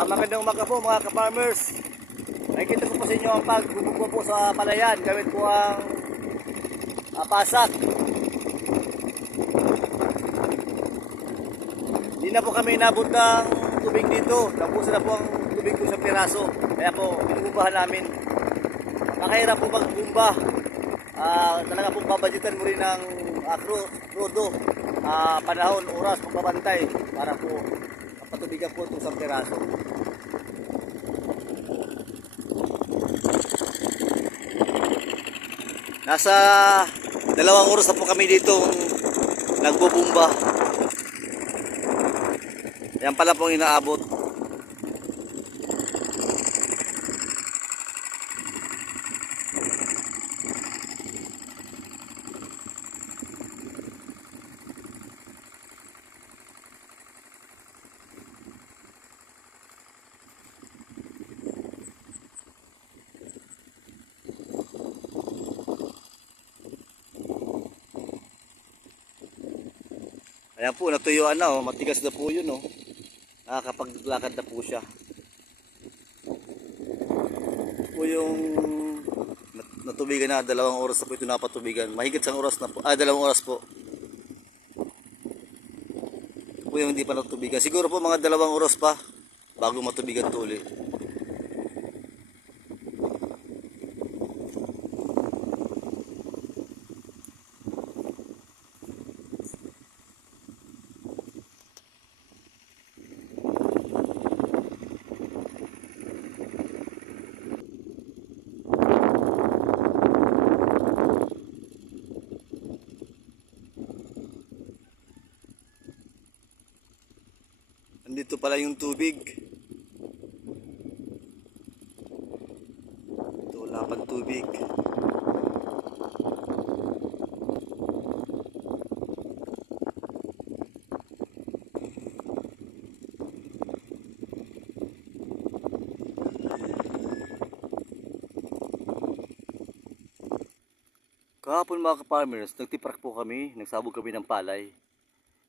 Ah, magandang umaga po mga ka-farmers. Nakikita ko po sa inyo ang pagbubuko po sa palayan. Gamit po ang ah, pasak. Hindi na po kami inabot ng tubig dito. Nabusa na po ang tubig ko sa piraso. Kaya po, binububahan namin. Nakahirap po magbumba. Ah, talaga po babadgetan mo rin ng uh, krudo, ah, panahon, oras, pagbabantay para po patubigan po itong sa piraso. Nasa dalawang oras na po kami dito nagbubumba. Yan pala pong inaabot. Ayan po, natuyuan na oh. Matigas na po yun oh. Nakakapaglakad na po siya. Po yung nat- natubigan na, dalawang oras na po ito napatubigan. Mahigit sa oras na po, ah dalawang oras po. Ito po yung hindi pa natubigan. Siguro po mga dalawang oras pa bago matubigan ito ulit. Andito pala yung tubig. Ito, wala pang tubig. Kahapon mga ka-farmers, nagtiprak po kami, nagsabog kami ng palay.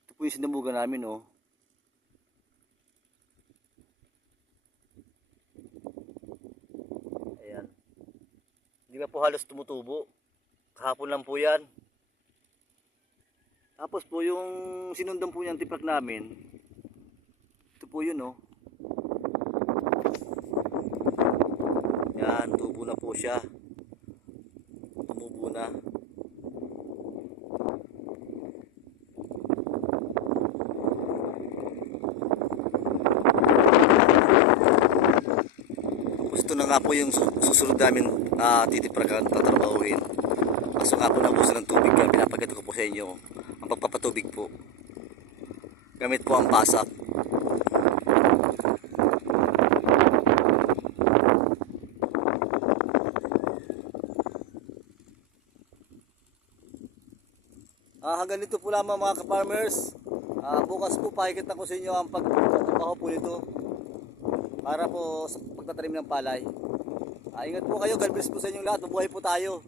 Ito po yung sinamugan namin oh. Ayan. Hindi na po halos tumutubo. Kahapon lang po yan. Tapos po yung sinundan po niyang tiprak namin. Ito po yun oh. Yan, tubo na po siya. Tumubo na. Gusto na nga po yung su- susunod namin uh, titiprakan, tatrabahuin. Kaso nga po nabusan ng tubig kaya pinapaganda ko po sa inyo ang pagpapatubig po. Gamit po ang pasak. Ah, hanggang dito po lamang mga ka-farmers. Ah, bukas po pakikita ko sa inyo ang pagtatrabaho po nito para po sa pagtatanim ng palay. Ah, ingat po kayo, God bless po sa inyong lahat. Mabuhay po tayo.